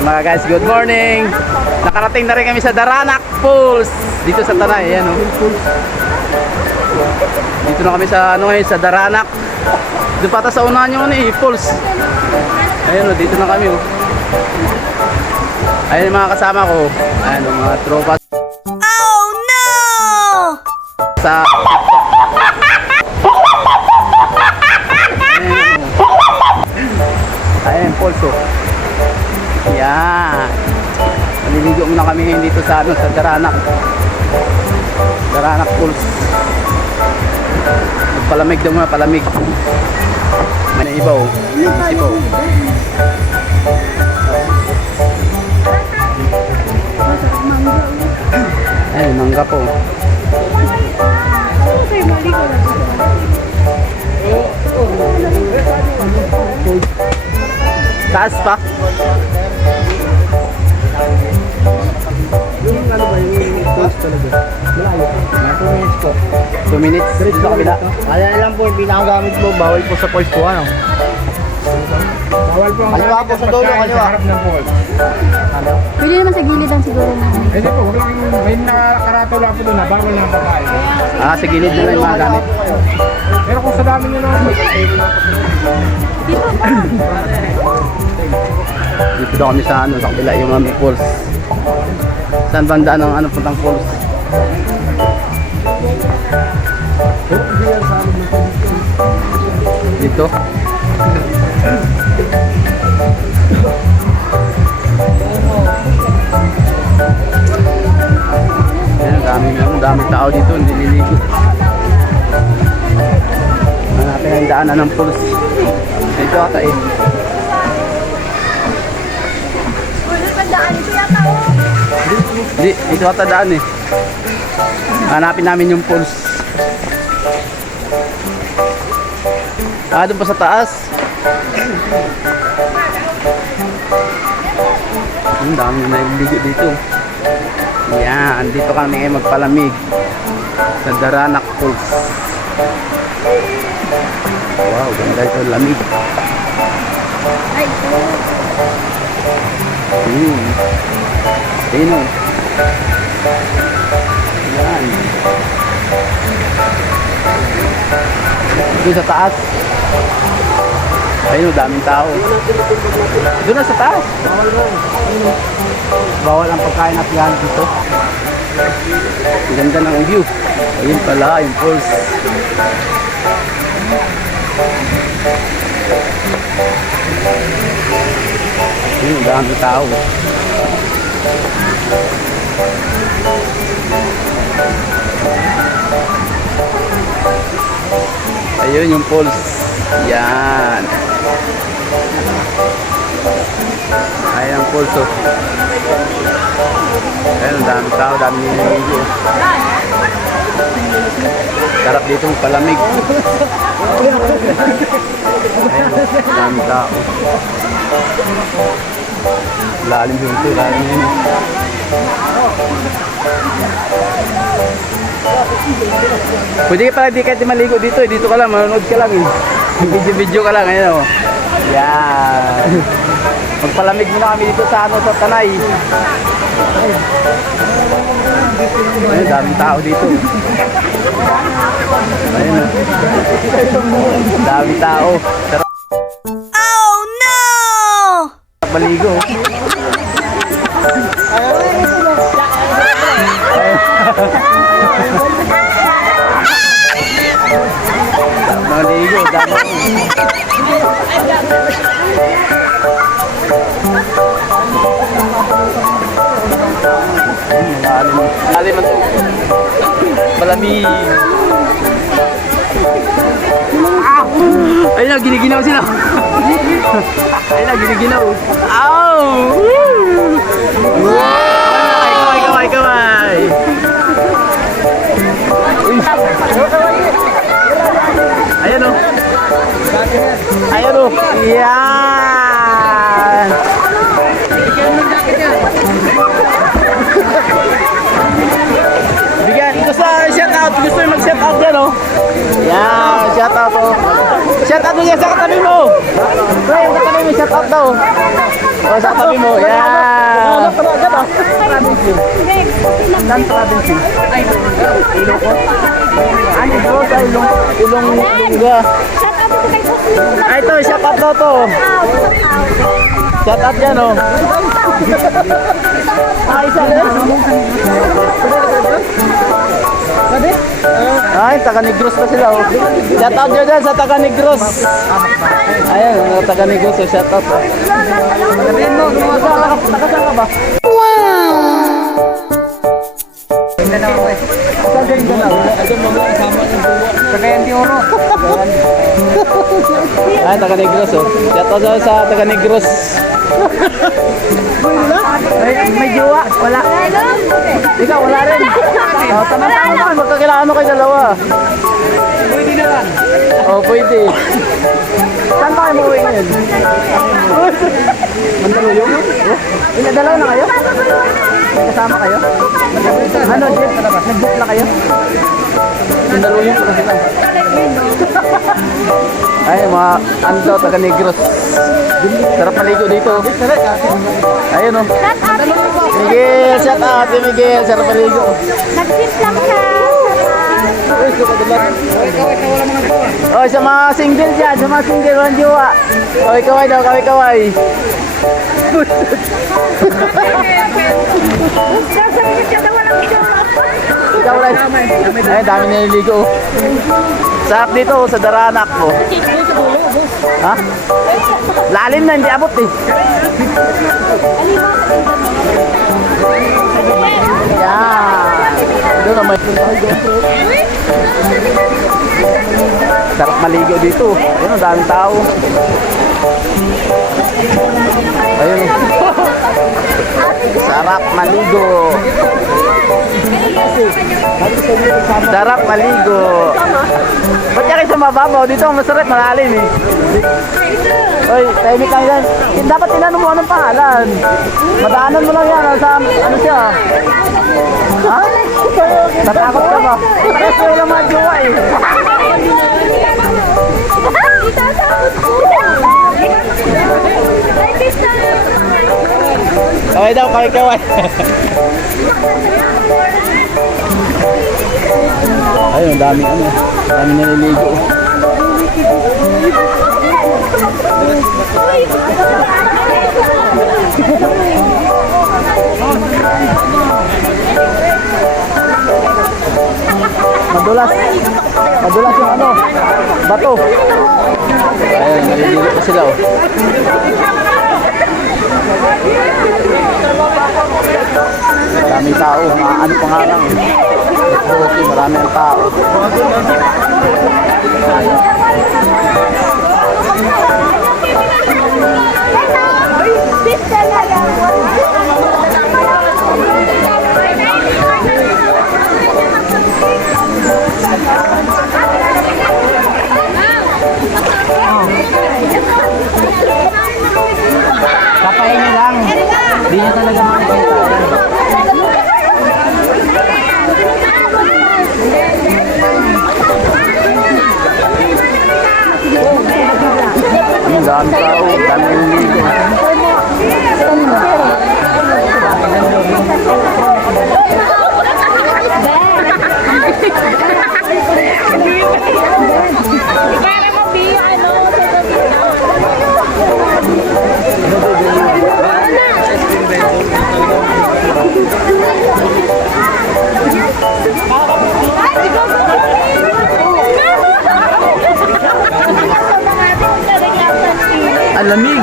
Mga guys, good morning. Nakarating na rin kami sa Daranac Falls dito sa Tanay. Ayan, oh. Dito na kami sa sa Daranac. Doon pata sa unahan yung falls. Ayan, oh, dito na kami, oh. Ayan yung mga kasama ko. Ayan, oh, mga tropa. Oh no! Sa ayan, falls, oh. Yan. Maliligo muna kami ngayon dito sa Daranac. Daranac Falls. Palamig daw muna, palamig. May ibaw. Isipaw. Ay, mangga po. Taas pa. Yung ano ba yung falls talaga? Malayo. 2 minutes po. 2 minutes. Dito sa kabila. Kaya lang po, yung pinakagamit mo, bawal po sa falls po, ano? Bawal po ang Kaliwa po sa dulo, kaliwa. sa harap ng falls. Ano? Pwede naman sa gilid lang siguro namin. Eh, di po, wag lang yung may nakakaratula po doon na bawal na ang babae. Ah, sa gilid na lang yung mga gamit. Pero kung sa dami nyo naman, Dito daw kami sa sa kabila yung mga falls. Saan bandaan ang puntang falls? Dito. Ayan, ang daming tao dito, hindi nililigo. Hanapin ang daanan ng falls. Dito ata eh. Hindi, dito ata daan eh. Hanapin namin yung falls. Ah, doon pa sa taas. Ang dami na naliligo dito. Yan, dito kami ngayon magpalamig sa Daranac Falls. Wow, ganda ito, lamig. Sino? Yan. Doon sa taas. Ayun, daming tao. Doon na sa taas. Bawal ang pagkain at yan dito. Ang ganda ng view. Ayun pala, yung falls. Ayun, daming tao. Ayun yung falls. Yan. Ayun ang falls, oh. Ayun, ang daming tao, daming nililigo. Sarap dito ang palamig. Ayun, daming tao. Lalim yung ito, lalim yun. Pwede ka pala di kahit maligo dito, dito ka lang, manonood ka lang eh. Video ka lang, ayun, oh. Yan. Magpalamig muna kami dito sa sa Tanay. Ayun, daming tao dito. Ayun, oh. Daming tao. Oh no! Maligo. Maligo, dami. Malalim ang tubig. Malamig. Ayun na, giniginaw sila. Ayun na, giniginaw. Ow! Wow! Kamay! Ayan o. Ayan o. Yan! Bigyan. Gusto shout out. Gusto yung mag-shout out dyan o. Yan. Shout out o. Shout out mo yan sa katabi mo. Bro, yung katabi mo. Shout out daw. O, sa tabi mo. Yan. Province yun. Saan province yun? Ilocos. Ano ito? Sa Ilongga. Ay, ito. Shout out daw to. Shout out yan, oh. Isa na. Ay, taga Negros pa sila, oh. Shout out nyo dyan sa taga Negros. Ayan, mga taga Negros, oh. Shout out, oh. Sabihin mo, taga saan ka ba? Ay, taga Negros, oh. Shout out sa taga Negros. May jowa, wala. Ikaw, wala rin. Oh, tama-tama naman, magkakailangan mo kayo dalawa. Pwede na lang. Oh, pwede. Saan pa kayo mauwi ngayon? Mandaluyong? Oh, dalawa na kayo? Kasama kayo? Ano, jeep? Nag-jeep na kayo? Mandaluyong pa sila. Ay, mga ano daw, taga Negros. Sarap maligo dito. Ayun, oh. Miguel, shout out kay Miguel. Sarap maligo. Nag-tip lang siya. Oh, sa mga single dyan, sa mga single, walang jowa. Kaway-kaway daw, kaway-kaway. Ikaw wala. Ay, dami naliligo. Sarap dito, sa Daranak ko. Ha? Lalim na, hindi abot eh. Yan. Doon naman. Sarap maligo dito. Ayun, ang daming tao. Ayun. Sarap maligo. Sarap maligo. Ba't yan kayo sa mababaw? Dito ang masarap, malalim eh. Oy, tahimik lang yan. Dapat tinanong mo anong pangalan. Madaanan mo lang yan. Sa, ano siya? Ha? Natakot ka ba? Pares ko lang mga jowa eh. Kaway daw, kaway. Ayun, dami ano. Dami naliligo. Madulas. Madulas yung ano, bato. Ayun, naliligo pa sila, oh. Maraming tao, ano pa nga lang. Okay, maraming tao. Kapain niyo lang. Hindi niya talaga makikita. Ang dami tao, dami naliligo. Ang lamig.